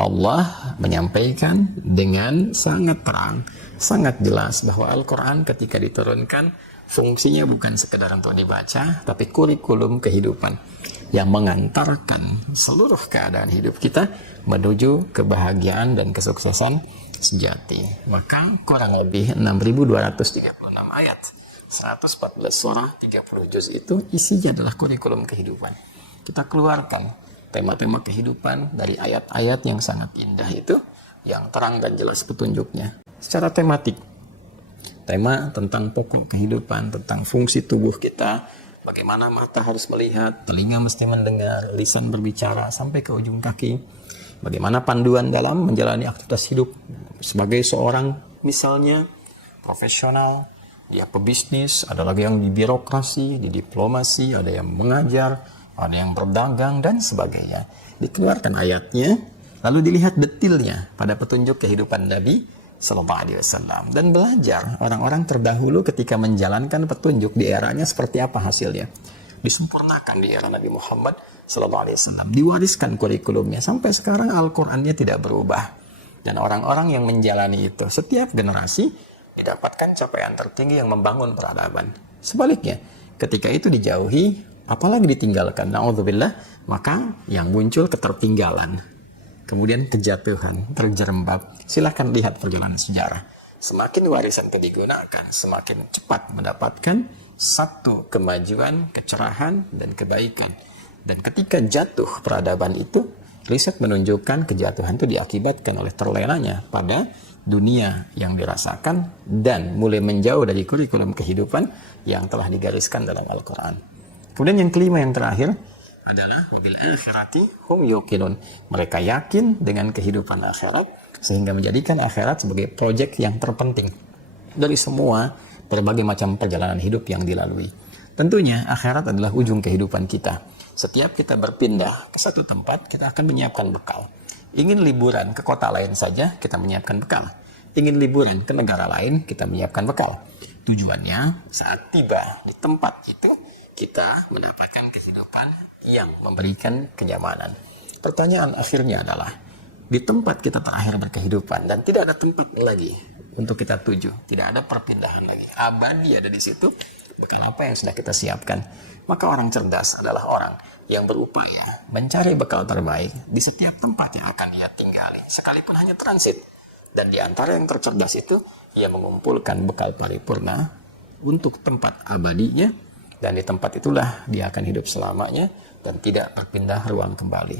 Allah menyampaikan dengan sangat terang, sangat jelas bahwa Al-Quran ketika diturunkan fungsinya bukan sekedar untuk dibaca, tapi kurikulum kehidupan yang mengantarkan seluruh keadaan hidup kita menuju kebahagiaan dan kesuksesan sejati. Maka kurang lebih 6.236 ayat, 114 surah, 30 juz itu isinya adalah kurikulum kehidupan. Kita keluarkan tema-tema kehidupan dari ayat-ayat yang sangat indah itu, yang terang dan jelas petunjuknya secara tematik. Tema tentang pokok kehidupan, tentang fungsi tubuh kita, bagaimana mata harus melihat, telinga mesti mendengar, lisan berbicara sampai ke ujung kaki, bagaimana panduan dalam menjalani aktivitas hidup sebagai seorang misalnya profesional, dia pebisnis, ada lagi yang di birokrasi, di diplomasi, ada yang mengajar, ada yang berdagang dan sebagainya. Dikeluarkan ayatnya, lalu dilihat detailnya pada petunjuk kehidupan Nabi Sallallahu Alaihi Wasallam, dan belajar orang-orang terdahulu ketika menjalankan petunjuk di eranya seperti apa hasilnya. Disempurnakan di era Nabi Muhammad Sallallahu Alaihi Wasallam, diwariskan kurikulumnya sampai sekarang Al-Qur'annya tidak berubah, dan orang-orang yang menjalani itu setiap generasi mendapatkan capaian tertinggi yang membangun peradaban. Sebaliknya, ketika itu dijauhi, apalagi ditinggalkan, na'udzubillah, maka yang muncul ketertinggalan, kemudian kejatuhan, terjerembab. Silahkan lihat perjalanan sejarah. Semakin warisan itu digunakan, semakin cepat mendapatkan satu kemajuan, kecerahan, dan kebaikan. Dan ketika jatuh peradaban itu, riset menunjukkan kejatuhan itu diakibatkan oleh terlenanya pada dunia yang dirasakan dan mulai menjauh dari kurikulum kehidupan yang telah digariskan dalam Al-Quran. Kemudian yang kelima, yang terakhir adalah wabil akhirati hum yuqinun. Mereka yakin dengan kehidupan akhirat sehingga menjadikan akhirat sebagai proyek yang terpenting dari semua berbagai macam perjalanan hidup yang dilalui. Tentunya akhirat adalah ujung kehidupan kita. Setiap kita berpindah ke satu tempat, kita akan menyiapkan bekal. Ingin liburan ke kota lain saja, kita menyiapkan bekal. Ingin liburan ke negara lain, kita menyiapkan bekal. Tujuannya saat tiba di tempat itu, kita mendapatkan kehidupan yang memberikan kenyamanan. Pertanyaan akhirnya adalah, di tempat kita terakhir berkehidupan dan tidak ada tempat lagi untuk kita tuju, tidak ada perpindahan lagi, abadi ada di situ, bekal apa yang sudah kita siapkan? Maka orang cerdas adalah orang yang berupaya mencari bekal terbaik di setiap tempat yang akan ia tinggali, sekalipun hanya transit. Dan di antara yang tercerdas itu, ia mengumpulkan bekal paripurna untuk tempat abadinya, dan di tempat itulah dia akan hidup selamanya dan tidak berpindah ruang kembali.